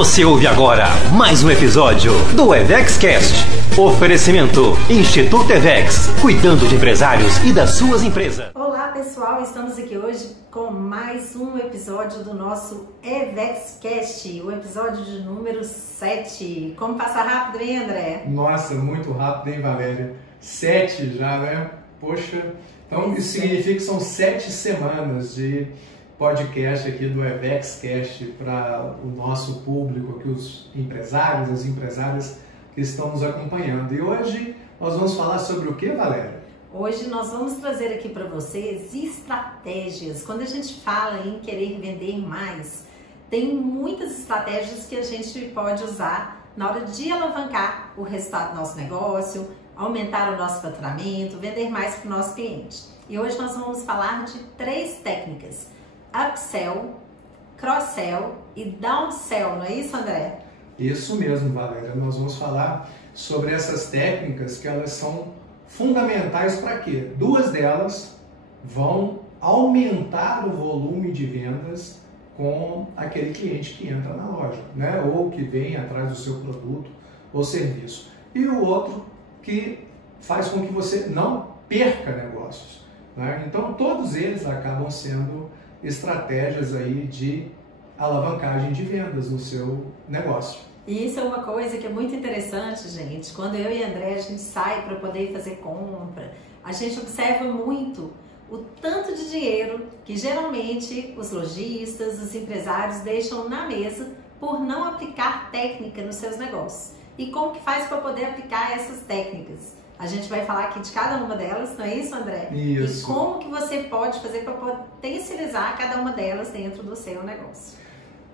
Você ouve agora mais um episódio do EvexCast. Oferecimento Instituto Evex, cuidando de empresários e das suas empresas. Olá pessoal, estamos aqui hoje com mais um episódio do nosso EvexCast, o episódio de número 7. Como passa rápido, hein, André? Nossa, muito rápido, hein, Valéria? 7 já, né? Poxa, então isso significa que são 7 semanas de podcast aqui do EvexCast para o nosso público, aqui os empresários, as empresárias que estão nos acompanhando. E hoje nós vamos falar sobre o que, Valéria? Hoje nós vamos trazer aqui para vocês estratégias. Quando a gente fala em querer vender mais, tem muitas estratégias que a gente pode usar na hora de alavancar o resultado do nosso negócio, aumentar o nosso faturamento, vender mais para o nosso cliente. E hoje nós vamos falar de 3 técnicas: upsell, cross-sell e downsell, não é isso, André? Isso mesmo, Valéria. Nós vamos falar sobre essas técnicas que elas são fundamentais para quê? 2 delas vão aumentar o volume de vendas com aquele cliente que entra na loja, né? Ou que vem atrás do seu produto ou serviço. E o outro que faz com que você não perca negócios, né? Então todos eles acabam sendo estratégias aí de alavancagem de vendas no seu negócio. E isso é uma coisa que é muito interessante, gente. Quando eu e André a gente sai para poder fazer compra, a gente observa muito o tanto de dinheiro que geralmente os lojistas, os empresários deixam na mesa por não aplicar técnica nos seus negócios. E como que faz para poder aplicar essas técnicas? A gente vai falar aqui de cada uma delas, não é isso, André? Isso. E como que você pode fazer para potencializar cada uma delas dentro do seu negócio.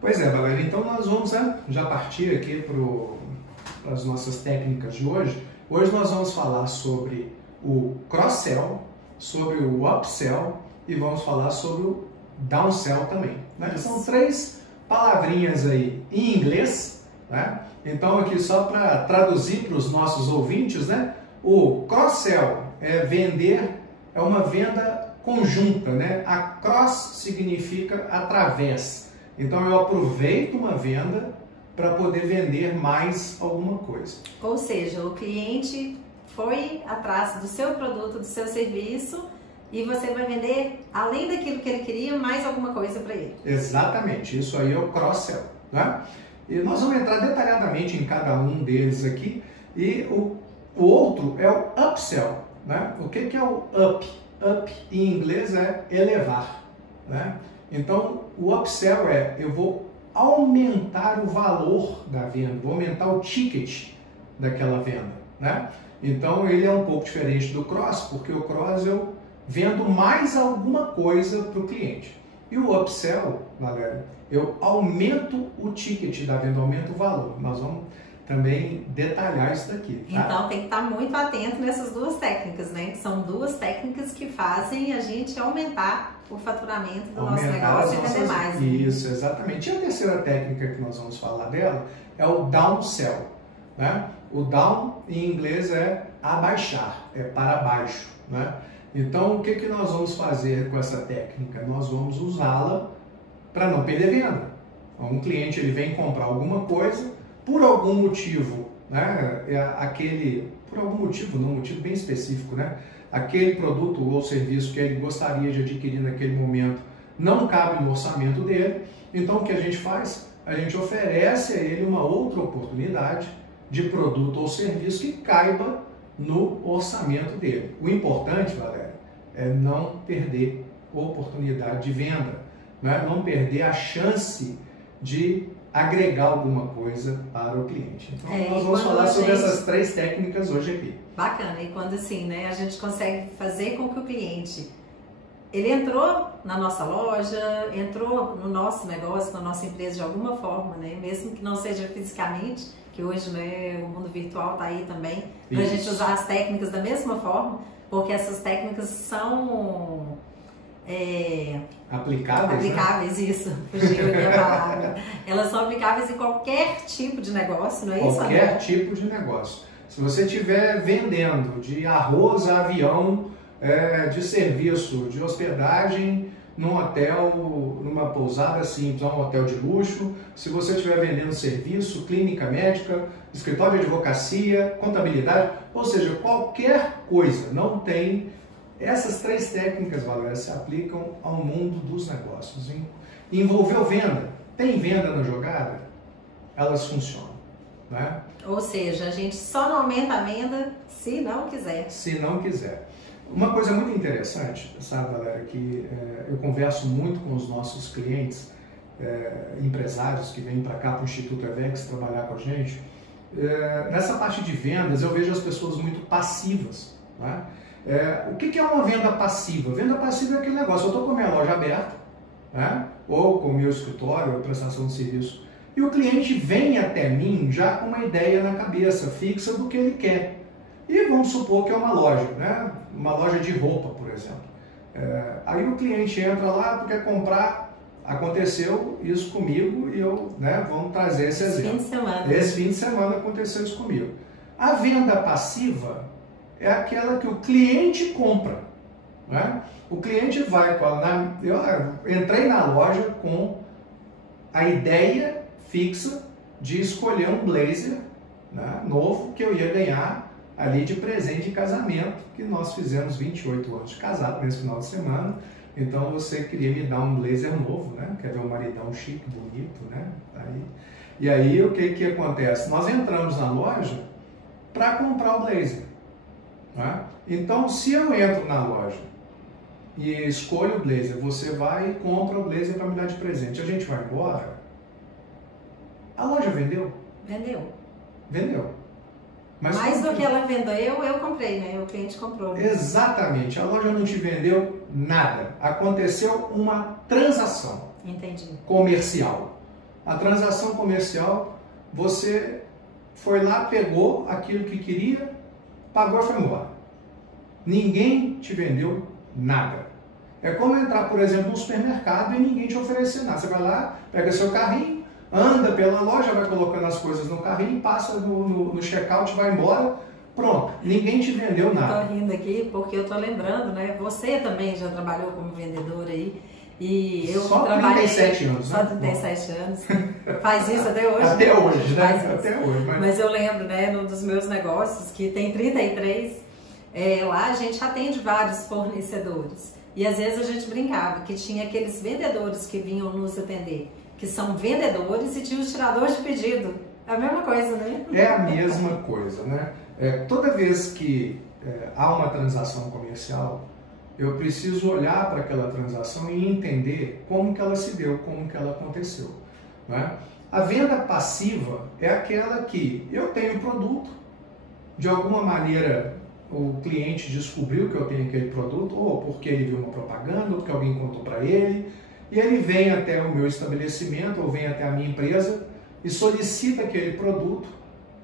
Pois é, Valéria, então nós vamos já partir aqui para as nossas técnicas de hoje. Hoje nós vamos falar sobre o cross-sell, sobre o upsell e vamos falar sobre o downsell também, né? São 3 palavrinhas aí em inglês, né? Então aqui só para traduzir para os nossos ouvintes, né? O cross-sell é vender, é uma venda conjunta, né? A cross significa através. Então eu aproveito uma venda para poder vender mais alguma coisa. Ou seja, o cliente foi atrás do seu produto, do seu serviço e você vai vender, além daquilo que ele queria, mais alguma coisa para ele. Exatamente, isso aí é o cross-sell, né? E nós vamos entrar detalhadamente em cada um deles aqui. E o outro é o upsell, né? O que é o up? Up em inglês é elevar, né? Então o upsell é eu vou aumentar o valor da venda, vou aumentar o ticket daquela venda, né? Então ele é um pouco diferente do cross, porque o cross eu vendo mais alguma coisa para o cliente. E o upsell, galera, eu aumento o ticket da venda, aumento o valor. Nós vamos também detalhar isso daqui, tá? Então tem que estar muito atento nessas 2 técnicas, né? São 2 técnicas que fazem a gente aumentar o faturamento do nosso negócio e vender mais. Né? Isso, exatamente. E a terceira técnica que nós vamos falar dela é o downsell, né? O down em inglês é abaixar, é para baixo, né? Então o que nós vamos fazer com essa técnica? Nós vamos usá-la para não perder venda. Um cliente ele vem comprar alguma coisa, por algum motivo, né? Por algum motivo, não, um motivo bem específico, né? Aquele produto ou serviço que ele gostaria de adquirir naquele momento não cabe no orçamento dele. Então o que a gente faz? A gente oferece a ele uma outra oportunidade de produto ou serviço que caiba no orçamento dele. O importante, Valéria, é não perder oportunidade de venda, né? Não perder a chance de agregar alguma coisa para o cliente. Então nós vamos falar sobre essas 3 técnicas hoje aqui. Bacana, e quando assim, né, a gente consegue fazer com que o cliente, ele entrou na nossa loja, entrou no nosso negócio, na nossa empresa de alguma forma, né, mesmo que não seja fisicamente, que hoje, né, o mundo virtual está aí também, para a gente usar as técnicas da mesma forma, porque essas técnicas são aplicáveis, né? Isso, fugiu aqui a palavra. Elas são aplicáveis em qualquer tipo de negócio, não é isso? Qualquer tipo de negócio. Se você estiver vendendo de arroz a avião, de serviço, de hospedagem, num hotel, numa pousada simples, um hotel de luxo, se você estiver vendendo serviço, clínica médica, escritório de advocacia, contabilidade, ou seja, qualquer coisa, não tem... Essas 3 técnicas, Valéria, se aplicam ao mundo dos negócios. Envolveu venda? Tem venda na jogada? Elas funcionam, né? Ou seja, a gente só não aumenta a venda se não quiser. Se não quiser. Uma coisa muito interessante, sabe, Valéria, que eu converso muito com os nossos clientes, empresários que vêm para cá, para o Instituto EVEX, trabalhar com a gente. Nessa parte de vendas, eu vejo as pessoas muito passivas, né? O que é uma venda passiva? Venda passiva é aquele negócio, eu estou com a minha loja aberta, né? Ou com o meu escritório, ou prestação de serviço, e o cliente vem até mim já com uma ideia na cabeça fixa do que ele quer. E vamos supor que é uma loja, né? Uma loja de roupa, por exemplo. Aí o cliente entra lá porque quer comprar, aconteceu isso comigo e eu, né, vamos trazer esse exemplo. Fim de semana. Esse fim de semana aconteceu isso comigo. A venda passiva é aquela que o cliente compra, né? O cliente vai, eu entrei na loja com a ideia fixa de escolher um blazer, né, novo que eu ia ganhar ali de presente de casamento, que nós fizemos 28 anos de casado nesse final de semana. Então você queria me dar um blazer novo, né? Quer ver um maridão chique, bonito, né? E aí o que acontece? Nós entramos na loja para comprar o blazer, né? Então se eu entro na loja e escolho o blazer, você vai e compra o blazer para me dar de presente, a gente vai embora, a loja vendeu? Vendeu. Vendeu. Mas mais do que ela vendeu, eu comprei, né? O cliente comprou. Né? Exatamente. A loja não te vendeu nada. Aconteceu uma transação. Entendi. Comercial. A transação comercial, você foi lá, pegou aquilo que queria, pagou e foi embora. Ninguém te vendeu nada. É como entrar, por exemplo, no supermercado e ninguém te oferecer nada. Você vai lá, pega seu carrinho, anda pela loja, vai colocando as coisas no carrinho, passa no check-out, vai embora, pronto, ninguém te vendeu nada. Estou rindo aqui porque eu estou lembrando, né? Você também já trabalhou como vendedor aí. E eu só trabalhei 37 anos, né? Só 37 anos. Faz isso até hoje? Até hoje, né? Até hoje. Mas eu lembro, né, num dos meus negócios, que tem 33, lá a gente atende vários fornecedores. E às vezes a gente brincava que tinha aqueles vendedores que vinham nos atender, que são vendedores, e tinha os tiradores de pedido. É a mesma coisa, né? É a mesma coisa, né? Toda vez que há uma transação comercial, eu preciso olhar para aquela transação e entender como que ela se deu, como que ela aconteceu, né? A venda passiva é aquela que eu tenho produto, de alguma maneira o cliente descobriu que eu tenho aquele produto, ou porque ele viu uma propaganda, ou porque alguém contou para ele, e ele vem até o meu estabelecimento, ou vem até a minha empresa e solicita aquele produto,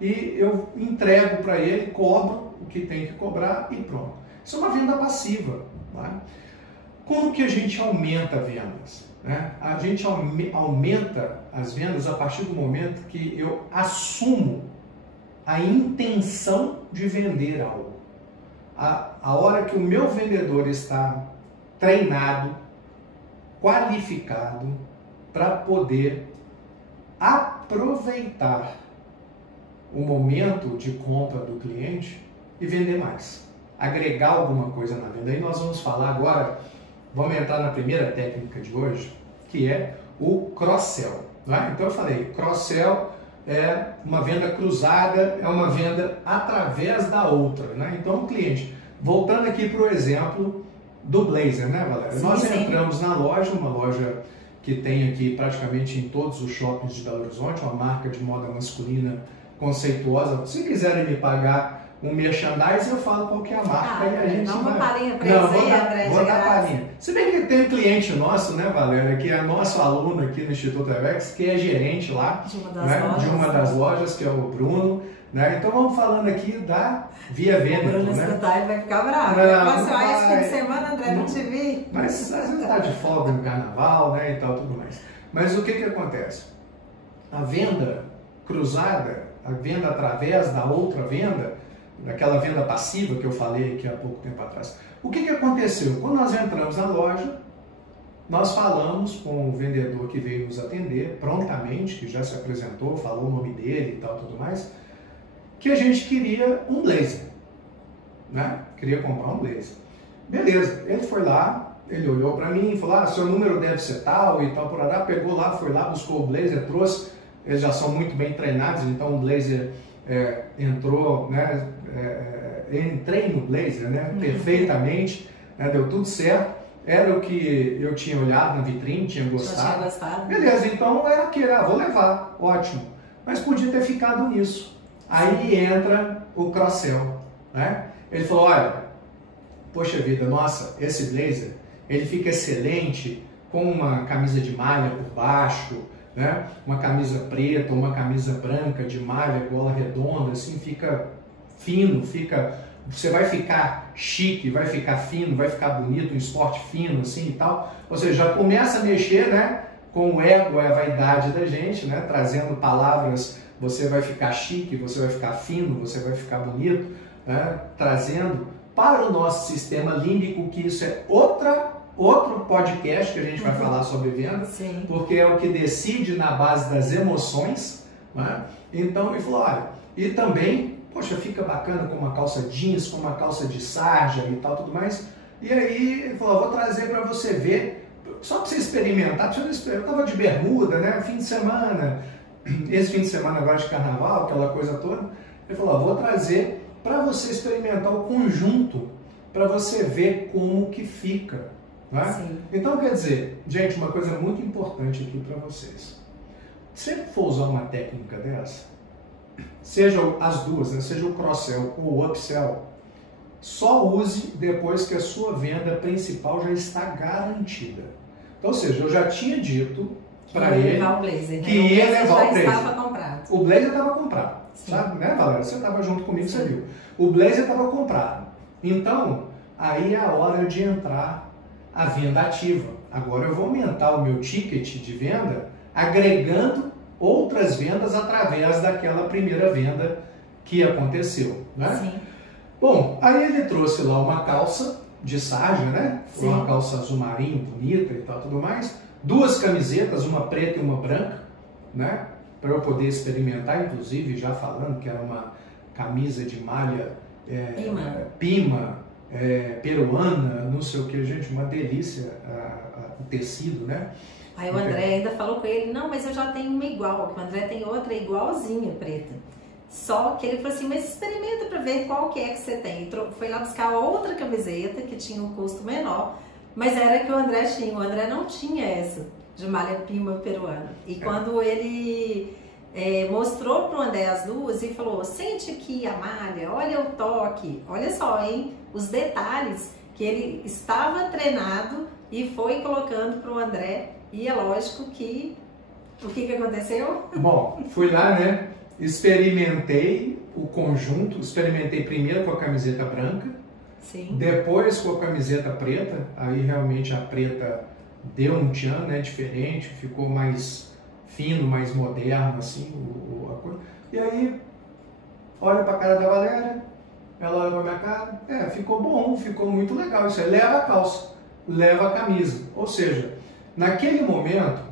e eu entrego para ele, cobro o que tem que cobrar e pronto. Isso é uma venda passiva, né? Como que a gente aumenta vendas, né? A gente aumenta as vendas a partir do momento que eu assumo a intenção de vender algo. A hora que o meu vendedor está treinado, qualificado para poder aproveitar o momento de compra do cliente e vender mais, agregar alguma coisa na venda. Aí nós vamos falar agora, vamos entrar na primeira técnica de hoje, que é o cross-sell, né? Então eu falei, cross-sell é uma venda cruzada, é uma venda através da outra, né? Então o cliente, voltando aqui para o exemplo do blazer, né, Valéria? Sim, nós entramos na loja, uma loja que tem aqui praticamente em todos os shoppings de Belo Horizonte, uma marca de moda masculina conceituosa. Se quiserem me pagar um merchandise, eu falo qual que é a marca e a gente não vai... Uma palhinha pra não, vou dar palhinha. Se bem que tem um cliente nosso, né, Valéria, que é nosso aluno aqui no Instituto EVEX, que é gerente lá de uma das lojas, que é o Bruno, né? Então vamos falando aqui da Via Venda. O Bruno escutar, ele vai ficar bravo. Esse fim de semana, André, não te vi. Mas às vezes está de folga no carnaval, né, e tal, tudo mais. Mas o que acontece? A venda cruzada, a venda através da outra venda, daquela venda passiva que eu falei aqui há pouco tempo atrás. O que aconteceu? Quando nós entramos na loja, nós falamos com o vendedor que veio nos atender prontamente, que já se apresentou, falou o nome dele e tal, tudo mais, que a gente queria um blazer, né? Queria comprar um blazer. Beleza, ele foi lá, ele olhou para mim e falou, seu número deve ser tal e tal, por aí, pegou lá, foi lá, buscou o blazer, trouxe, eles já são muito bem treinados, então o blazer entrou, né? Entrei no blazer, né? Perfeitamente, né? Deu tudo certo. Era o que eu tinha olhado na vitrine, tinha gostado. Beleza, então era aquele, vou levar, ótimo. Mas podia ter ficado nisso. Aí entra o cross-sell, né? Ele falou, olha, poxa vida, nossa, esse blazer, ele fica excelente com uma camisa de malha por baixo, né? Uma camisa preta, uma camisa branca de malha, gola redonda, assim, fica fino, você vai ficar chique, vai ficar fino, vai ficar bonito, um esporte fino assim e tal. Ou seja, já começa a mexer, né, com o ego, a vaidade da gente, né, trazendo palavras, você vai ficar chique, você vai ficar fino, você vai ficar bonito, né, trazendo para o nosso sistema límbico, que isso é outro podcast que a gente vai falar sobre venda, Sim. porque é o que decide na base das emoções, né? Então ele falou, olha, e também, poxa, fica bacana com uma calça jeans, com uma calça de sarja e tal, tudo mais. E aí ele falou, vou trazer para você ver, só para você experimentar. Eu estava de bermuda, né, fim de semana, esse fim de semana agora de carnaval, aquela coisa toda. Ele falou, vou trazer para você experimentar o conjunto, para você ver como que fica. Né? Então, quer dizer, gente, uma coisa muito importante aqui para vocês. Se for usar uma técnica dessa, seja as duas, né? Seja o cross-sell ou o upsell, só use depois que a sua venda principal já está garantida. Então, ou seja, eu já tinha dito para ele que ia levar o blazer. O blazer estava comprado, sabe, né, Valéria? Você estava junto comigo, você viu. O blazer estava comprado. Então, aí é a hora de entrar a venda ativa. Agora eu vou aumentar o meu ticket de venda agregando outras vendas através daquela primeira venda que aconteceu, né? Sim. Bom, aí ele trouxe lá uma calça de sarja, né? Sim. Uma calça azul marinho, bonita e tal, tudo mais. Duas camisetas, uma preta e uma branca, né? Para eu poder experimentar, inclusive, já falando que era uma camisa de malha pima, peruana, não sei o que, gente, uma delícia o tecido, né? Aí o André ainda falou com ele, não, mas eu já tenho uma igual, o André tem outra igualzinha, preta. Só que ele falou assim, mas experimenta para ver qual que é que você tem. Foi lá buscar outra camiseta que tinha um custo menor, mas era que o André tinha. O André não tinha essa de malha pima peruana. E quando ele mostrou para o André as duas e falou, sente aqui a malha, olha o toque, olha só, hein, os detalhes que ele estava treinado e foi colocando para o André. E é lógico que... O que aconteceu? Bom, fui lá, né? Experimentei o conjunto. Experimentei primeiro com a camiseta branca. Sim. Depois com a camiseta preta. Aí realmente a preta deu um tchan, né? Diferente. Ficou mais fino, mais moderno, assim. A coisa. E aí, olha pra cara da Valéria. Ela olha pra minha cara. Ficou bom, ficou muito legal. Isso aí, leva a calça, leva a camisa. Ou seja... Naquele momento,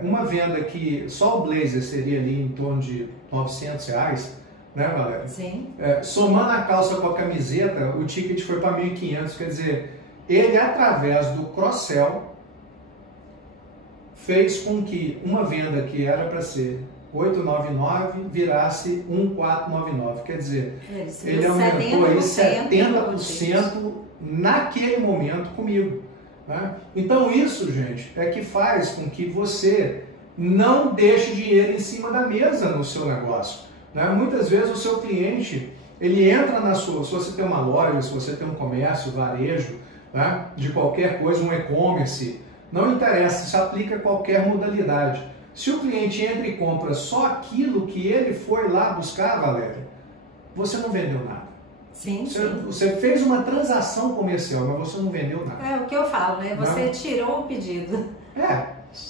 uma venda que só o blazer seria ali em torno de R$900, né, Valéria? Sim. Somando a calça com a camiseta, o ticket foi para 1.500, quer dizer, ele através do cross-sell fez com que uma venda que era para ser 899 virasse 1499, quer dizer, ele aumentou aí 70% naquele momento comigo. Né? Então isso, gente, é que faz com que você não deixe dinheiro em cima da mesa no seu negócio. Né? Muitas vezes o seu cliente, ele entra na sua, se você tem uma loja, se você tem um comércio, varejo, né? De qualquer coisa, um e-commerce, não interessa, se aplica a qualquer modalidade. Se o cliente entra e compra só aquilo que ele foi lá buscar, Valéria, você não vendeu nada. Sim, você fez uma transação comercial, mas você não vendeu nada. É o que eu falo, né? Você tirou o pedido.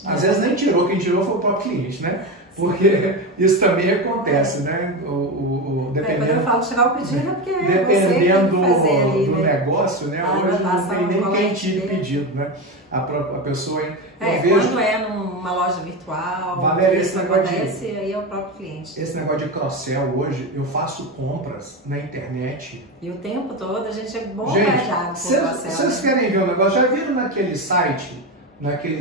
Às vezes nem tirou, quem tirou foi o próprio cliente, né? Porque isso também acontece, né? Quando eu falo tirar o pedido é porque dependendo você fazer ali, do né? negócio, né? Hoje não tem nem quem tire pedido, né? A pessoa... quando é numa loja virtual, Valéria, isso acontece, aí é o próprio cliente. Esse negócio de cross-sell hoje, eu faço compras na internet. E o tempo todo a gente é bombardeado com cross-sell. Vocês querem ver o negócio? Já viram naqueles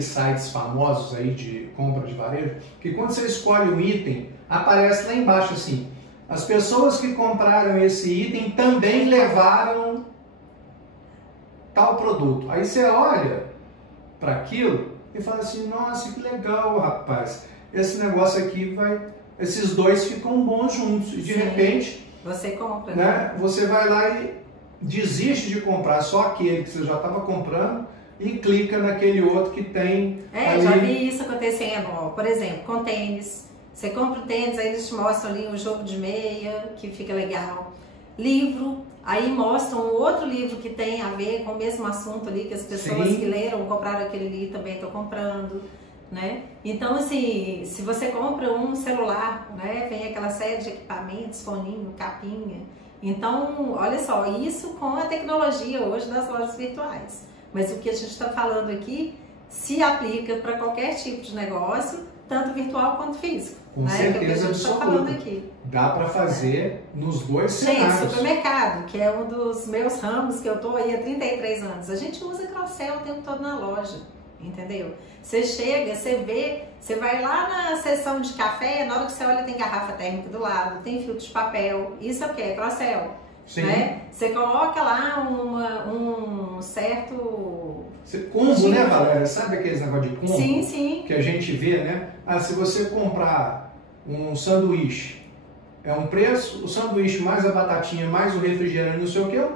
sites famosos aí de compra de varejo, que quando você escolhe um item, aparece lá embaixo assim, as pessoas que compraram esse item também levaram tal produto. Aí você olha para aquilo e fala assim, nossa, que legal, rapaz, esse negócio aqui esses dois ficam bons juntos. E de repente, você compra, né? Você vai lá e desiste de comprar só aquele que você já estava comprando e clica naquele outro que tem ali. Já vi isso acontecendo, ó, por exemplo, com tênis. Você compra o tênis, aí eles te mostram ali um jogo de meia, que fica legal. Livro, aí mostram outro livro que tem a ver com o mesmo assunto ali, que as pessoas que leram, compraram aquele ali também estão comprando, né? Então, assim, se você compra um celular, né, vem aquela série de equipamentos, foninho, capinha. Então, olha só, isso com a tecnologia hoje das lojas virtuais. Mas o que a gente está falando aqui se aplica para qualquer tipo de negócio, tanto virtual quanto físico. Com certeza, que é o que a gente está falando aqui. Dá para fazer nos dois cenários. Gente, supermercado, que é um dos meus ramos que eu estou aí há 33 anos, a gente usa cross-sell o tempo todo na loja, entendeu? Você chega, você vê, você vai lá na seção de café, na hora que você olha tem garrafa térmica do lado, tem filtro de papel, isso é o que? É cross-sell. Né? Você coloca lá um certo... Combo, né, Valéria? Sabe aqueles negócio de combo? Sim, sim. Que a gente vê, né? Se você comprar um sanduíche, é um preço, o sanduíche mais a batatinha, mais o refrigerante, não sei o que, é um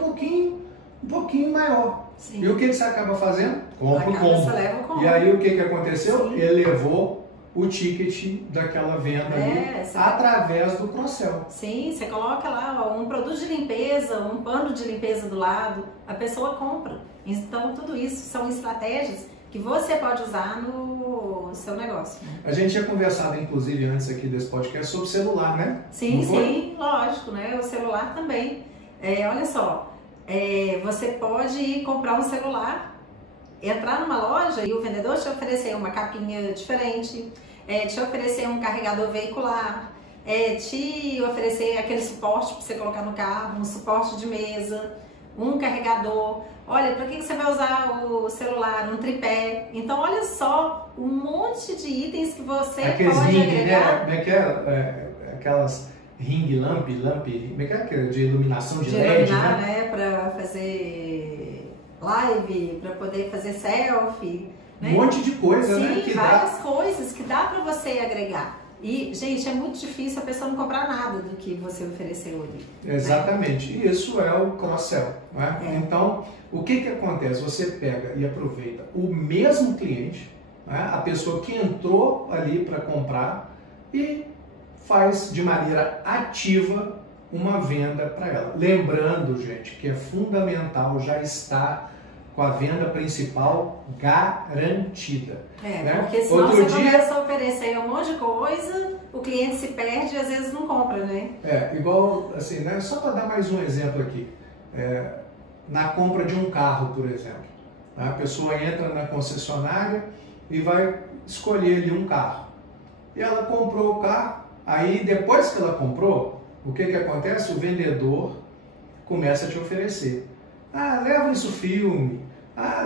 pouquinho maior. Sim. E o que você acaba fazendo? Compra o combo. Você leva o combo. E aí o que aconteceu? Sim. Elevou o ticket daquela venda ali através do cross-sell. Sim, você coloca lá ó, um produto de limpeza, um pano de limpeza do lado, a pessoa compra. Então tudo isso são estratégias que você pode usar no seu negócio. A gente tinha conversado, inclusive, antes aqui desse podcast, sobre celular, né? Sim, sim, lógico, né? O celular também. Olha só, você pode ir comprar um celular, entrar numa loja e o vendedor te oferecer uma capinha diferente, te oferecer um carregador veicular, te oferecer aquele suporte para você colocar no carro, um suporte de mesa, um carregador. Olha, para que você vai usar o celular? Um tripé. Então, olha só, um monte de itens que você pode agregar. Né? Aquelas ring lamp, de iluminação de LED, iluminar, né? Para fazer live, para poder fazer selfie. Né? Um monte de coisa, sim, né? Sim, várias coisas que dá para você agregar. E, gente, é muito difícil a pessoa não comprar nada do que você ofereceu ali. Exatamente. Né? E isso é o cross-sell. Né? Então, o que acontece? Você pega e aproveita o mesmo cliente, né? A pessoa que entrou ali para comprar e faz de maneira ativa uma venda para ela. Lembrando, gente, que é fundamental já estar com a venda principal garantida. Né? Porque senão você começa a oferecer um monte de coisa, o cliente se perde e às vezes não compra, né? Igual assim, né? Só para dar mais um exemplo aqui. Na compra de um carro, por exemplo. A pessoa entra na concessionária e vai escolher ali um carro. E ela comprou o carro, aí depois que ela comprou, o que acontece? O vendedor começa a te oferecer. Leva isso filme,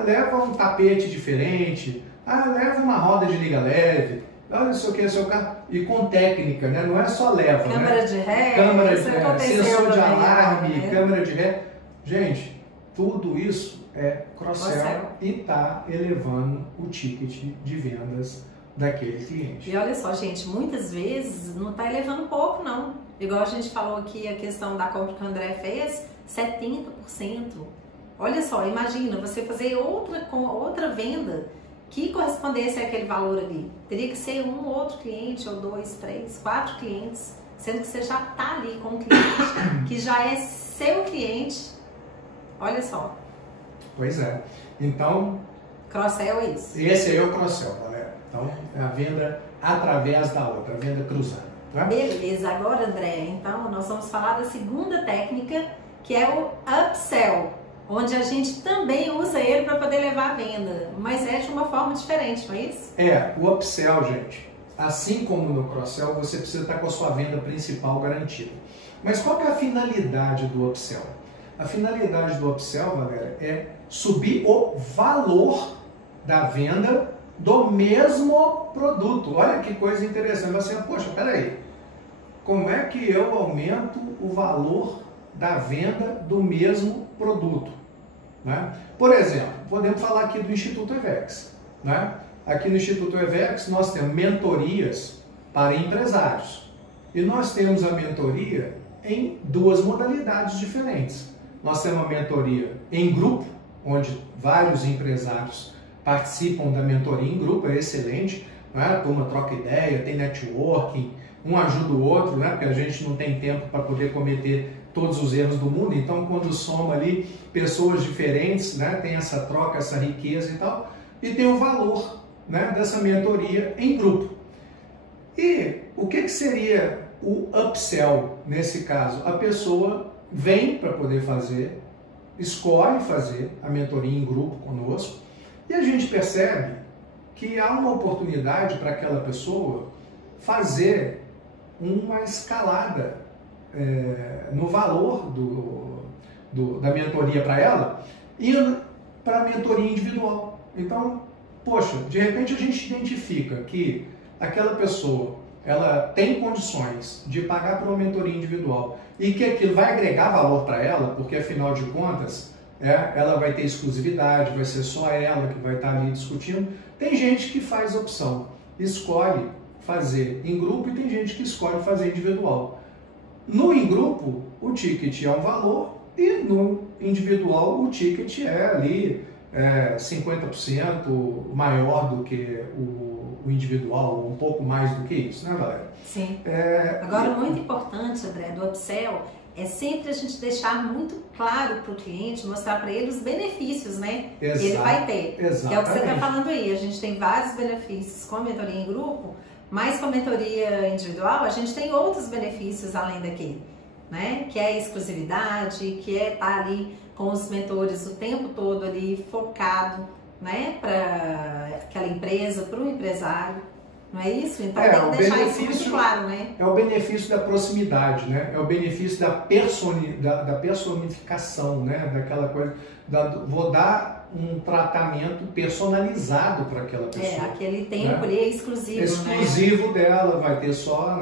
leva um tapete diferente, leva uma roda de liga leve, olha isso aqui, seu carro. E com técnica, né? Não é só leva, câmera né? De ré, câmera de ré, sensor de alarme, né? câmera de ré. Gente, tudo isso é cross-sell e está elevando o ticket de vendas daquele cliente. E olha só, gente, muitas vezes não está elevando pouco, não. Igual a gente falou aqui, a questão da compra que o André fez, 70%. Olha só, imagina você fazer outra venda que correspondesse àquele valor ali. Teria que ser um ou outro cliente, ou 2, 3, 4 clientes, sendo que você já está ali com um cliente que já é seu cliente. Olha só. Pois é. Então... cross-sell é isso. Esse aí é o cross-sell, galera. Então, a venda através da outra, a venda cruzada. Tá? Beleza, agora André, então nós vamos falar da segunda técnica, que é o upsell, onde a gente também usa ele para poder levar a venda, mas é de uma forma diferente, não é isso? O upsell, gente, assim como no cross-sell, você precisa estar com a sua venda principal garantida. Mas qual que é a finalidade do upsell? A finalidade do upsell, galera, é subir o valor da venda do mesmo produto. Olha que coisa interessante. Você, poxa, peraí, como é que eu aumento o valor da venda do mesmo produto? Né? Por exemplo, podemos falar aqui do Instituto EVEX. Né? Aqui no Instituto EVEX nós temos mentorias para empresários. E nós temos a mentoria em duas modalidades diferentes. Nós temos a mentoria em grupo, onde vários empresários participam da mentoria em grupo, é excelente, né? A turma troca ideia, tem networking, um ajuda o outro, né? Porque a gente não tem tempo para poder cometer todos os erros do mundo, então quando soma ali pessoas diferentes, né? Tem essa troca, essa riqueza e tal, e tem o valor, né? Dessa mentoria em grupo. E o que seria o upsell nesse caso? A pessoa vem para poder fazer, escolhe fazer a mentoria em grupo conosco e a gente percebe que há uma oportunidade para aquela pessoa fazer uma escalada no valor da mentoria para ela e para a mentoria individual. Então, poxa, de repente a gente identifica que aquela pessoa ela tem condições de pagar por uma mentoria individual e que aquilo vai agregar valor para ela, porque afinal de contas ela vai ter exclusividade, vai ser só ela que vai estar ali discutindo. Tem gente que faz opção, escolhe fazer em grupo e tem gente que escolhe fazer individual. No em grupo, o ticket é um valor e no individual o ticket é ali 50% maior do que o individual, um pouco mais do que isso, né, galera? Sim. Agora, muito importante, André, do upsell, é sempre a gente deixar muito claro para o cliente, mostrar para ele os benefícios, né? Que ele vai ter. Exatamente. Que é o que você está falando aí. A gente tem vários benefícios com a mentoria em grupo, mas com a mentoria individual, a gente tem outros benefícios além daquele, né? Que é a exclusividade, que é estar ali com os mentores o tempo todo ali focado, né? Para aquela empresa, para o empresário. Não é isso? Então tem que deixar isso muito claro, né? É o benefício da proximidade, né? É o benefício da personificação, né? Daquela coisa, vou dar um tratamento personalizado para aquela pessoa. Aquele tempo ali é exclusivo, exclusivo dela, vai ter só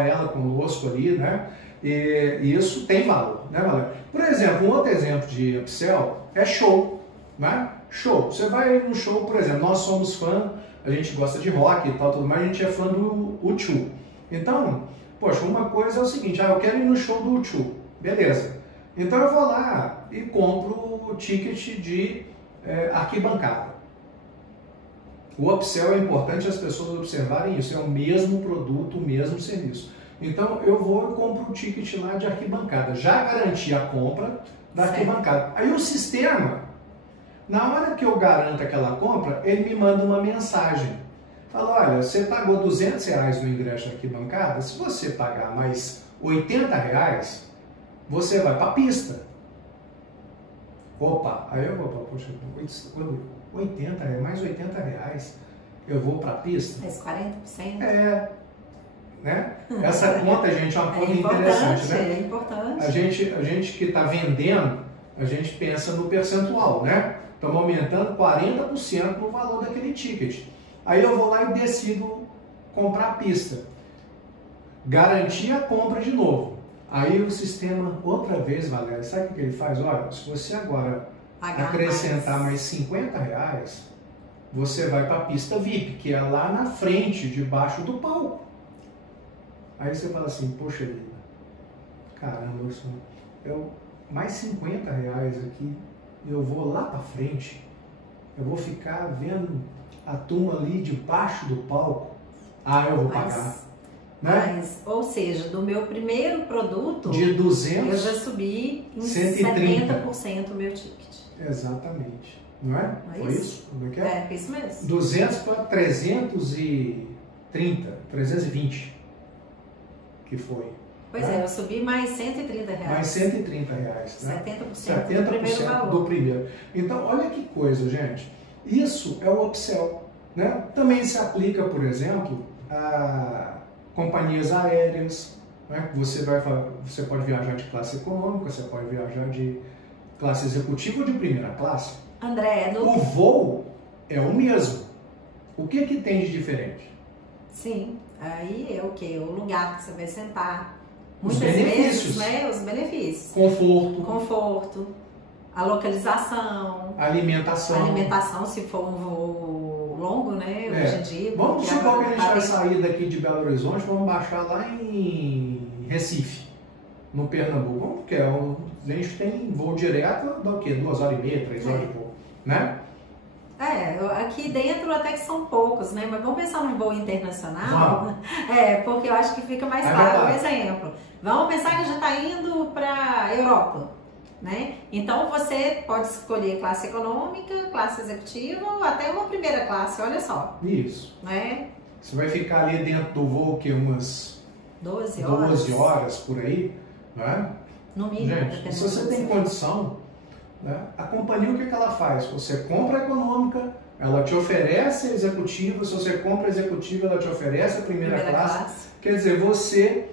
ela conosco ali, né? E isso tem valor, né, Valéria? Por exemplo, um outro exemplo de upsell é show, né? Show. Você vai no show, por exemplo, nós somos fã, a gente gosta de rock e tal, tudo mais, a gente é fã do U2. Então, poxa, uma coisa é o seguinte, eu quero ir no show do U2, beleza. Então eu vou lá e compro o ticket de arquibancada. O upsell é importante as pessoas observarem isso, é o mesmo produto, o mesmo serviço. Então eu vou e compro o ticket lá de arquibancada, já garanti a compra da arquibancada. Aí o sistema, na hora que eu garanto aquela compra, ele me manda uma mensagem. Fala, olha, você pagou R$200 no ingresso da arquibancada, se você pagar mais R$80, você vai para a pista. Opa, aí eu vou para, poxa, 80, mais R$80, eu vou para a pista. Mais 40%? Né? Essa conta, gente, é uma conta interessante, né? É importante. A gente que está vendendo, a gente pensa no percentual, né? Estamos aumentando 40% no valor daquele ticket. Aí eu vou lá e decido comprar a pista. Garantir a compra de novo. Aí o sistema, outra vez, Valéria, sabe o que ele faz? Olha, se você agora acrescentar mais R$50, você vai para a pista VIP, que é lá na frente, debaixo do palco. Aí você fala assim, poxa vida, caramba, mais R$50 aqui, eu vou lá para frente, eu vou ficar vendo a turma ali debaixo do palco, eu vou pagar. Né? Ou seja, do meu primeiro produto, de 200, eu já subi em 130. 70% o meu ticket. Exatamente. Não é? Foi isso? Como é que é? Isso mesmo. 200 para 300 e 320 que foi. Pois é, eu subi mais R$130. Mais R$130, né? 70% do primeiro valor. Do primeiro. Então, olha que coisa, gente. Isso é o upsell, né? Também se aplica, por exemplo, a companhias aéreas, né? Você pode viajar de classe econômica, você pode viajar de classe executiva ou de primeira classe. André, o voo é o mesmo. O que tem de diferente? Sim, aí é o que? O lugar que você vai sentar. Os Muitas benefícios. vezes, né? Os benefícios. Conforto. A localização. Alimentação, se for um voo longo, né? Hoje em dia. Vamos supor que a gente vai sair daqui de Belo Horizonte, vamos baixar lá em Recife, no Pernambuco. Porque a gente tem voo direto, dá o quê? 2h30, 3 horas de voo, né? Aqui dentro até que são poucos, né? Mas vamos pensar num voo internacional? Porque eu acho que fica mais claro. Por exemplo, vamos pensar que a gente está indo para a Europa, né? Então você pode escolher classe econômica, classe executiva ou até uma primeira classe, olha só. Isso. Né? Você vai ficar ali dentro do voo que umas 12 horas por aí, né? No mínimo. Gente, se você tem condição, né? A companhia, o que ela faz? Você compra a econômica, ela te oferece a executiva. Se você compra a executiva, ela te oferece a primeira classe. Quer dizer,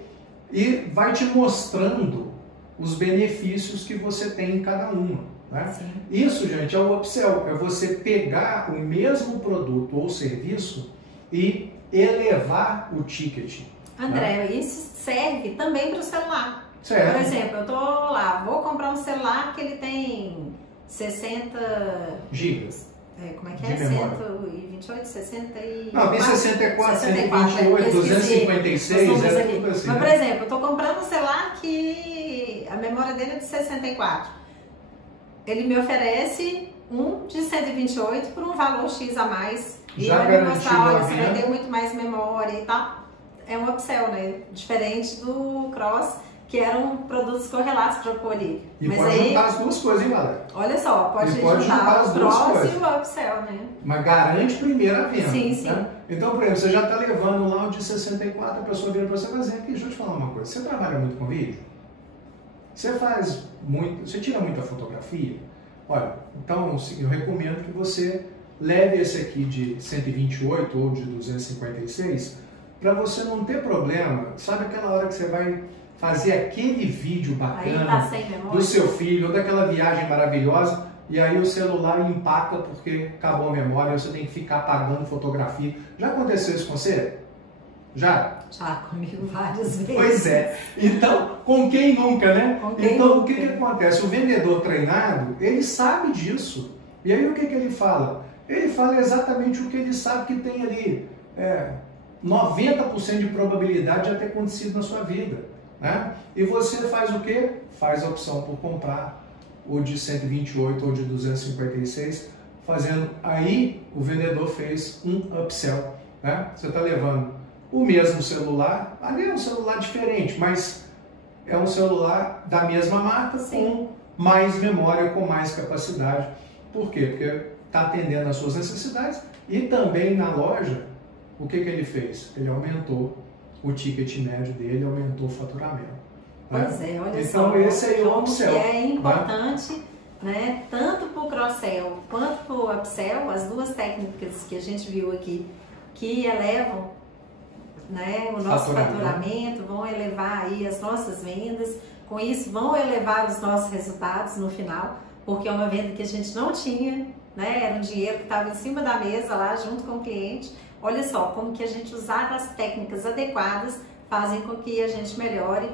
e vai te mostrando os benefícios que você tem em cada uma, né? Isso, gente, é o upsell. É você pegar o mesmo produto ou serviço e elevar o ticket. André, né? Isso serve também para o celular. Certo. Por exemplo, eu tô lá, vou comprar um celular que ele tem 60 gigas. Como é que é? 128, 60 e... Não, tem 64, 128, 256, tudo assim. Mas, por exemplo, eu tô comprando um celular que a memória dele é de 64. Ele me oferece um de 128 por um valor X a mais. E já vai me mostrar, olha, você vai ter muito mais memória e tal. É um upsell, né? Diferente do Cross, que eram produtos correlatos para pôr ali. E mas pode juntar as duas coisas, hein, Valéria? Olha só, pode juntar o Cross e o upsell, né? Mas garante primeira venda. Sim, sim. Né? Então, por exemplo, você já está levando lá o de 64, a pessoa vira para você e vai dizer, deixa eu te falar uma coisa, você trabalha muito com vídeo? Você tira muita fotografia? Olha, então eu recomendo que você leve esse aqui de 128 ou de 256 para você não ter problema. Sabe aquela hora que você vai fazer aquele vídeo bacana do seu filho, ou daquela viagem maravilhosa, e aí o celular empaca porque acabou a memória, você tem que ficar apagando fotografia. Já aconteceu isso com você? Já? Já, comigo várias vezes. Pois é. Então, com quem nunca, né? Então, o que acontece? O vendedor treinado, ele sabe disso. E aí o que ele fala? Ele fala exatamente o que ele sabe que tem ali. 90% de probabilidade de já ter acontecido na sua vida. Né? E você faz o quê? Faz a opção por comprar o de 128 ou de 256, fazendo aí o vendedor fez um upsell. Né? Você está levando o mesmo celular, ali é um celular diferente, mas é um celular da mesma marca, com mais memória, com mais capacidade. Por quê? Porque está atendendo às suas necessidades. E também na loja, o que ele fez? Ele aumentou o ticket médio dele, aumentou o faturamento. Pois é, olha então, só. Esse aí é o upsell. Que é importante, né? Tanto para o cross-sell quanto para o upsell, as duas técnicas que a gente viu aqui, que elevam, né, o nosso faturamento, vão elevar aí as nossas vendas, com isso vão elevar os nossos resultados no final, porque é uma venda que a gente não tinha, né? Era um dinheiro que estava em cima da mesa lá junto com o cliente. Olha só como que a gente usar as técnicas adequadas fazem com que a gente melhore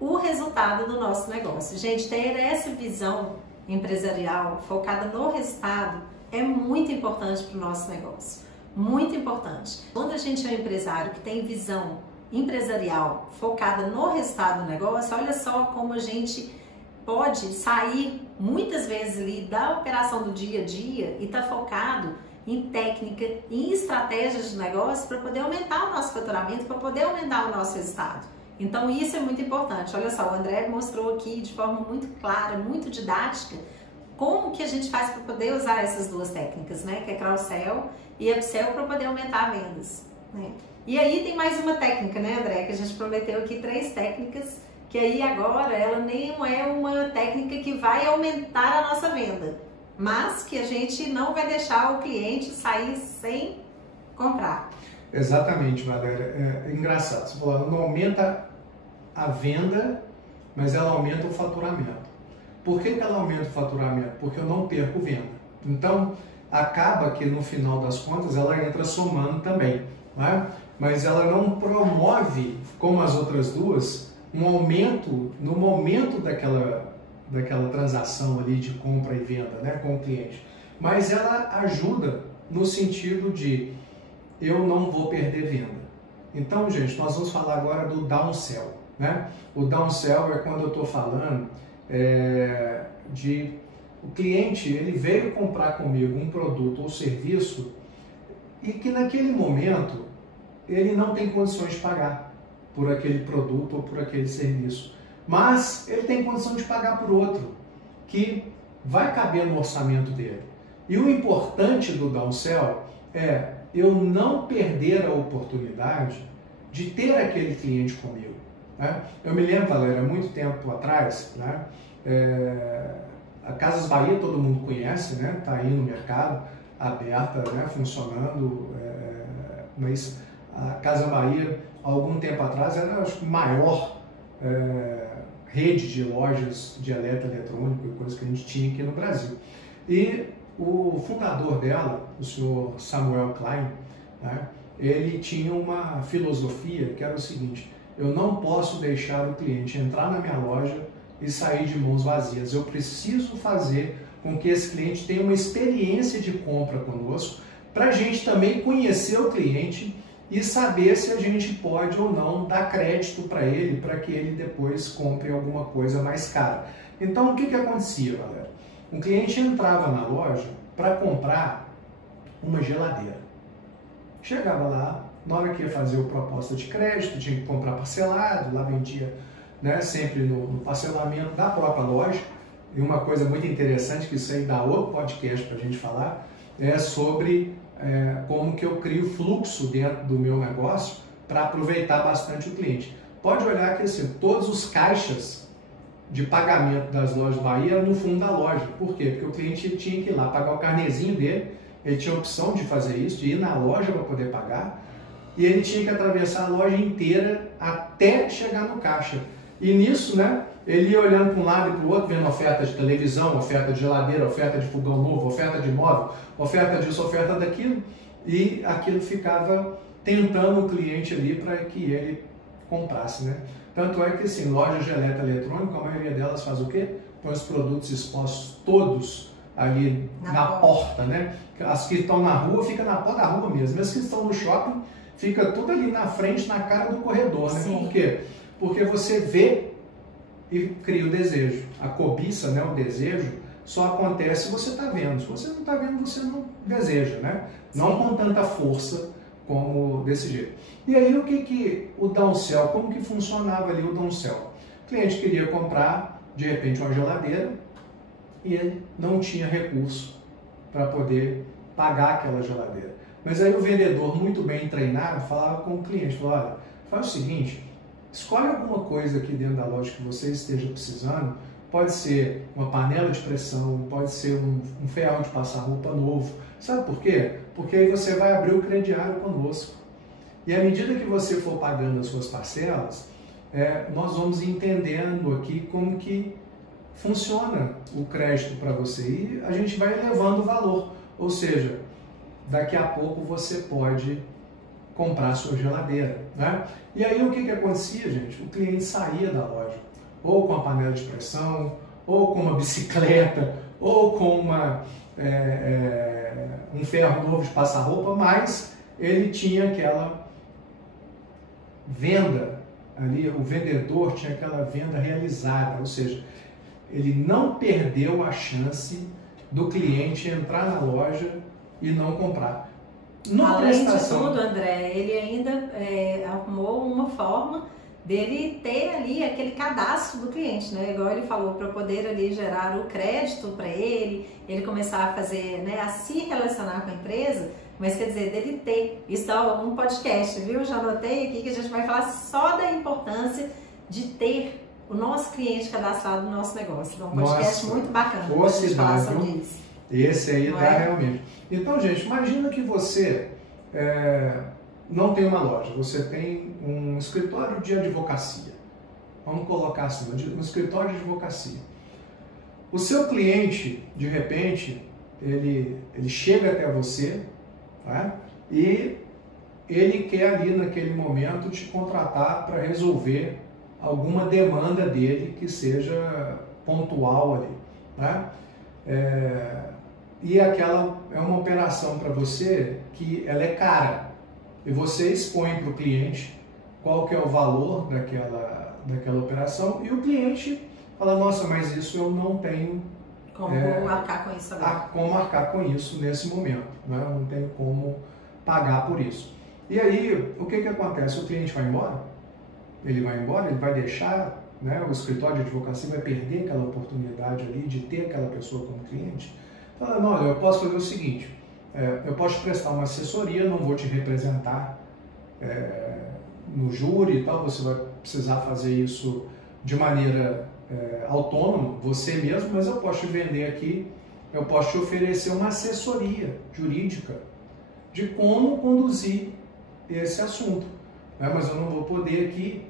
o resultado do nosso negócio. Gente, ter essa visão empresarial focada no resultado é muito importante para o nosso negócio. Muito importante. Quando a gente é um empresário que tem visão empresarial focada no resultado do negócio, olha só como a gente pode sair muitas vezes ali da operação do dia a dia e estar focado em técnica, em estratégias de negócio para poder aumentar o nosso faturamento, para poder aumentar o nosso resultado. Então isso é muito importante. Olha só, o André mostrou aqui de forma muito clara, muito didática, como que a gente faz para poder usar essas duas técnicas, né? Que é cross-sell e upsell para poder aumentar vendas. E aí tem mais uma técnica, né, André, que a gente prometeu aqui 3 técnicas, que aí agora ela nem é uma técnica que vai aumentar a nossa venda, mas que a gente não vai deixar o cliente sair sem comprar. Exatamente, Valéria. É engraçado, você falou, não aumenta a venda, mas ela aumenta o faturamento. Por que ela aumenta o faturamento? Porque eu não perco venda. Então, acaba que no final das contas ela entra somando também, né? Mas ela não promove, como as outras duas, um aumento no momento daquela transação ali de compra e venda, né, com o cliente. Mas ela ajuda no sentido de eu não vou perder venda. Então, gente, nós vamos falar agora do downsell, né? O downsell é quando eu estou falando de o cliente, ele veio comprar comigo um produto ou serviço e que naquele momento ele não tem condições de pagar por aquele produto ou por aquele serviço, mas ele tem condição de pagar por outro que vai caber no orçamento dele. E o importante do downsell é eu não perder a oportunidade de ter aquele cliente comigo, né? Eu me lembro, Valéria, muito tempo atrás, né? A Casas Bahia todo mundo conhece, né? Está aí no mercado, aberta, né? Funcionando, mas a Casa Bahia, há algum tempo atrás, era a maior rede de lojas de eletroeletrônico e coisas que a gente tinha aqui no Brasil. E o fundador dela, o senhor Samuel Klein, né? Ele tinha uma filosofia que era o seguinte: eu não posso deixar o cliente entrar na minha loja e sair de mãos vazias. Eu preciso fazer com que esse cliente tenha uma experiência de compra conosco, para a gente também conhecer o cliente e saber se a gente pode ou não dar crédito para ele, para que ele depois compre alguma coisa mais cara. Então, o que acontecia, galera? Um cliente entrava na loja para comprar uma geladeira. Chegava lá, na hora que ia fazer a proposta de crédito, tinha que comprar parcelado, lá vendia, né, sempre no parcelamento da própria loja. E uma coisa muito interessante, que isso aí dá outro podcast para a gente falar, é sobre como que eu crio fluxo dentro do meu negócio para aproveitar bastante o cliente. Pode olhar que assim, todos os caixas de pagamento das lojas Bahia eram no fundo da loja. Por quê? Porque o cliente tinha que ir lá pagar o carnezinho dele, ele tinha a opção de fazer isso, de ir na loja para poder pagar, e ele tinha que atravessar a loja inteira até chegar no caixa. E nisso, né, ele ia olhando para um lado e para o outro, vendo oferta de televisão, oferta de geladeira, oferta de fogão novo, oferta de móvel, oferta disso, oferta daquilo, e aquilo ficava tentando o cliente ali para que ele comprasse, né? Tanto é que, assim, lojas de eletroeletrônico, a maioria delas faz o quê? Põe os produtos expostos todos ali na porta, né? As que estão na rua, fica na porta da rua mesmo. As que estão no shopping, fica tudo ali na frente, na cara do corredor, né? Sim. Por quê? Porque você vê e cria o desejo. A cobiça, né, o desejo, só acontece se você está vendo. Se você não está vendo, você não deseja, né? Não com tanta força como desse jeito. E aí o que o downsell, como que funcionava ali o downsell? O cliente queria comprar, de repente, uma geladeira e ele não tinha recurso para poder pagar aquela geladeira. Mas aí o vendedor, muito bem treinado, falava com o cliente, falava, olha, faz o seguinte, escolhe alguma coisa aqui dentro da loja que você esteja precisando, pode ser uma panela de pressão, pode ser um ferro de passar roupa novo. Sabe por quê? Porque aí você vai abrir o crediário conosco. E à medida que você for pagando as suas parcelas, nós vamos entendendo aqui como que funciona o crédito para você e a gente vai elevando o valor. Ou seja, daqui a pouco você pode comprar a sua geladeira, né? E aí o que acontecia, gente? O cliente saía da loja, ou com a panela de pressão, ou com uma bicicleta, ou com um ferro novo de passar roupa, mas ele tinha aquela venda ali, o vendedor tinha aquela venda realizada, ou seja, ele não perdeu a chance do cliente entrar na loja e não comprar. Além de tudo, André, ele ainda arrumou uma forma dele ter ali aquele cadastro do cliente, né? Igual ele falou, para poder ali gerar o crédito para ele começar a fazer, né, a se relacionar com a empresa, mas quer dizer, dele ter, isso é um podcast, viu? Já anotei aqui que a gente vai falar só da importância de ter o nosso cliente cadastrado no nosso negócio. Então, um podcast muito bacana para a gente falar sobre isso. Esse aí dá realmente. Então, gente, imagina que você não tem uma loja, você tem um escritório de advocacia. Vamos colocar assim, um escritório de advocacia. O seu cliente, de repente, ele chega até você, tá? E ele quer ali naquele momento te contratar para resolver alguma demanda dele que seja pontual ali, né? E aquela é uma operação para você que ela é cara e você expõe para o cliente qual que é o valor daquela operação e o cliente fala, nossa, mas isso eu não tenho como arcar com isso agora. Como arcar com isso nesse momento, né? Eu não tenho como pagar por isso. E aí, o que acontece? O cliente vai embora? Ele vai embora, ele vai deixar, né, o escritório de advocacia vai perder aquela oportunidade ali de ter aquela pessoa como cliente. Falando, olha, eu posso fazer o seguinte, eu posso te prestar uma assessoria, não vou te representar no júri e tal, você vai precisar fazer isso de maneira autônoma, você mesmo, mas eu posso te vender aqui, eu posso te oferecer uma assessoria jurídica de como conduzir esse assunto, né? Mas eu não vou poder aqui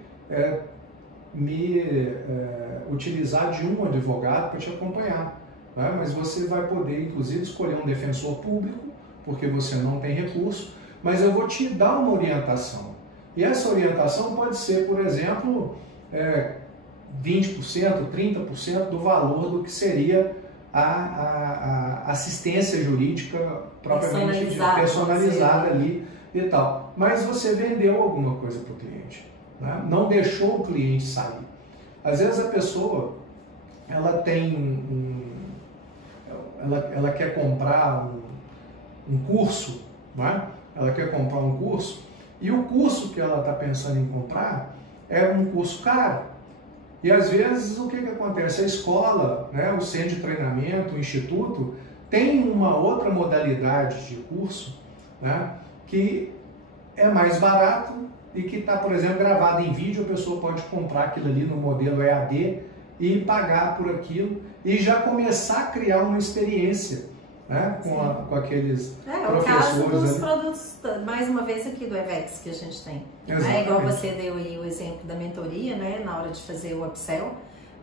utilizar de um advogado para te acompanhar, né? Mas você vai poder, inclusive, escolher um defensor público, porque você não tem recurso, mas eu vou te dar uma orientação. E essa orientação pode ser, por exemplo, 20%, 30% do valor do que seria a assistência jurídica propriamente personalizada ali e tal. Mas você vendeu alguma coisa para o cliente, né? Não deixou o cliente sair. Às vezes a pessoa ela tem ela quer comprar um curso, né? Ela quer comprar um curso e o curso que ela está pensando em comprar é um curso caro. E às vezes o que acontece? A escola, né, o centro de treinamento, o instituto, tem uma outra modalidade de curso, né, que é mais barato e que está, por exemplo, gravado em vídeo, a pessoa pode comprar aquilo ali no modelo EAD e pagar por aquilo e já começar a criar uma experiência, né, com aqueles professores. É o caso dos produtos, mais uma vez aqui do EVEX que a gente tem. É igual você deu aí o exemplo da mentoria, né, na hora de fazer o upsell,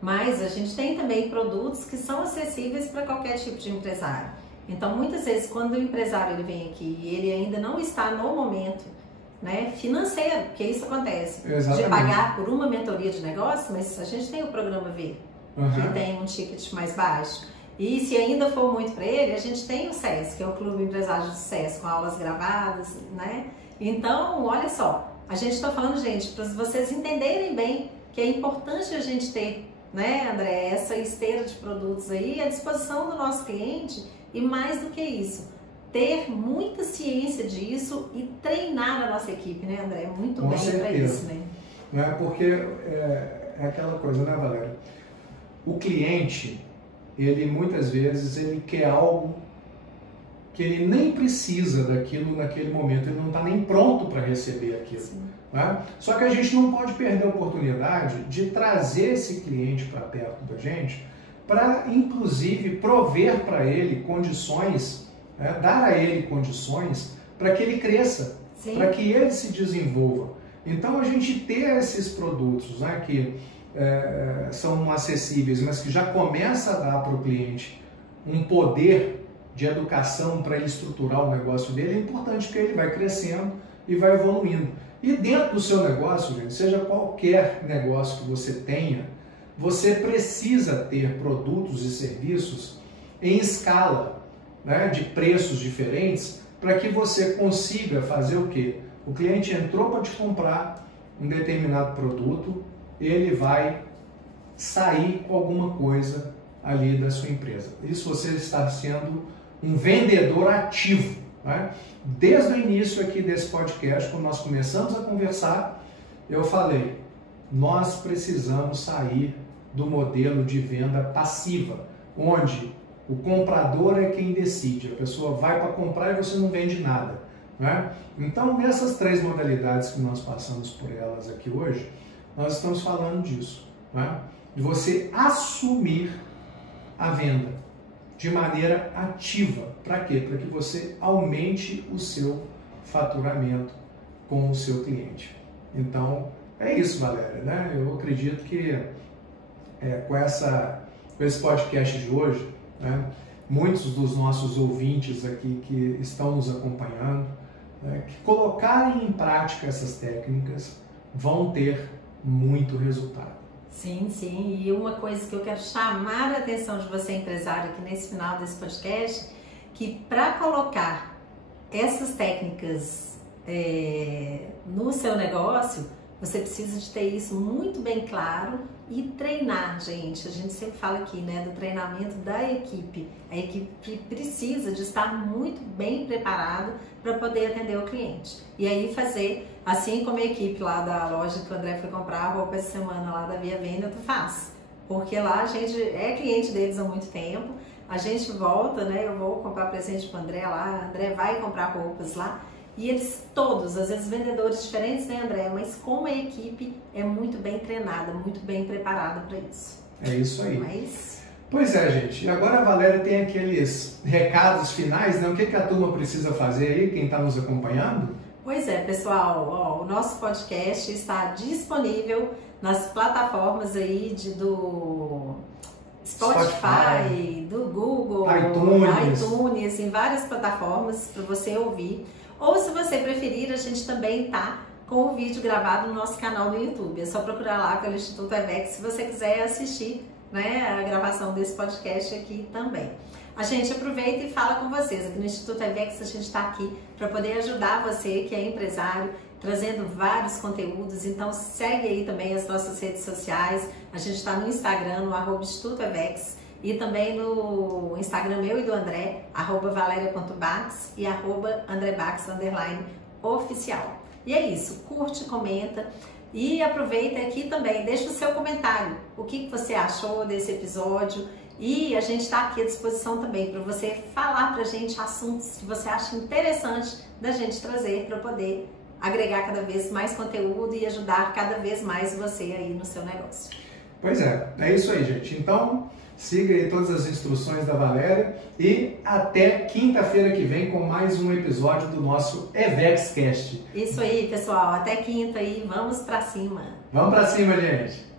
mas a gente tem também produtos que são acessíveis para qualquer tipo de empresário. Então, muitas vezes, quando o empresário ele vem aqui e ele ainda não está no momento, né, financeiro, porque isso acontece, de pagar por uma mentoria de negócio, mas a gente tem o programa V, que tem um ticket mais baixo. E se ainda for muito para ele, a gente tem o SES, que é o Clube Empresário de Sucesso, com aulas gravadas, né? Então, olha só, a gente está falando, gente, para vocês entenderem bem que é importante a gente ter, né, André, essa esteira de produtos aí à disposição do nosso cliente e mais do que isso, ter muita ciência disso e treinar a nossa equipe, né, André? Muito bem para isso, né? Não é porque é aquela coisa, né, Valéria? O cliente, ele muitas vezes ele quer algo que ele nem precisa daquilo naquele momento, ele não está nem pronto para receber aquilo. Né? Só que a gente não pode perder a oportunidade de trazer esse cliente para perto da gente, para inclusive prover para ele condições, né? Dar a ele condições para que ele cresça, para que ele se desenvolva. Então a gente ter esses produtos, né, que são acessíveis, mas que já começa a dar para o cliente um poder de educação para ele estruturar o negócio dele, é importante porque ele vai crescendo e vai evoluindo. E dentro do seu negócio, gente, seja qualquer negócio que você tenha, você precisa ter produtos e serviços em escala, né, de preços diferentes, para que você consiga fazer o quê? O cliente entrou para te comprar um determinado produto, ele vai sair com alguma coisa ali da sua empresa. Isso você está sendo um vendedor ativo, né? Desde o início aqui desse podcast, quando nós começamos a conversar, eu falei, nós precisamos sair do modelo de venda passiva, onde o comprador é quem decide, a pessoa vai para comprar e você não vende nada, né? Então, nessas 3 modalidades que nós passamos por elas aqui hoje, nós estamos falando disso, né? De você assumir a venda de maneira ativa. Para quê? Para que você aumente o seu faturamento com o seu cliente. Então, é isso, Valéria, né? Eu acredito que com esse podcast de hoje, né, muitos dos nossos ouvintes aqui que estão nos acompanhando, né, que colocarem em prática essas técnicas, vão ter muito resultado. Sim, sim. E uma coisa que eu quero chamar a atenção de você, empresário, aqui nesse final desse podcast, que para colocar essas técnicas no seu negócio, você precisa de ter isso muito bem claro e treinar, gente. A gente sempre fala aqui, né, do treinamento da equipe. A equipe precisa de estar muito bem preparada para poder atender o cliente. E aí fazer, assim como a equipe lá da loja que o André foi comprar a roupa essa semana lá da Via Venda, tu faz. Porque lá a gente é cliente deles há muito tempo, a gente volta, né, eu vou comprar presente para o André lá, o André vai comprar roupas lá, e eles todos, às vezes vendedores diferentes, né, André? Mas como a equipe é muito bem treinada, muito bem preparada para isso. É isso aí. Mas... Pois é, gente. E agora a Valéria tem aqueles recados finais, né? O que a turma precisa fazer aí, quem está nos acompanhando? Pois é, pessoal. Ó, o nosso podcast está disponível nas plataformas aí do Spotify, do Google, iTunes, em várias plataformas para você ouvir. Ou se você preferir, a gente também tá com o vídeo gravado no nosso canal no YouTube. É só procurar lá pelo Instituto EVEX se você quiser assistir, né, a gravação desse podcast aqui também. A gente aproveita e fala com vocês. Aqui no Instituto EVEX a gente está aqui para poder ajudar você que é empresário, trazendo vários conteúdos. Então segue aí também as nossas redes sociais. A gente está no Instagram, no @Instituto EVEX. E também no Instagram meu e do André, @valeria.bax e @andrebax_oficial. E é isso, curte, comenta e aproveita aqui também, deixa o seu comentário. O que você achou desse episódio? E a gente está aqui à disposição também para você falar para a gente assuntos que você acha interessante da gente trazer para poder agregar cada vez mais conteúdo e ajudar cada vez mais você aí no seu negócio. Pois é isso aí, gente. Então, siga aí todas as instruções da Valéria e até quinta-feira que vem com mais um episódio do nosso EVEXcast. Isso aí, pessoal. Até quinta aí. Vamos pra cima. Vamos pra cima, gente.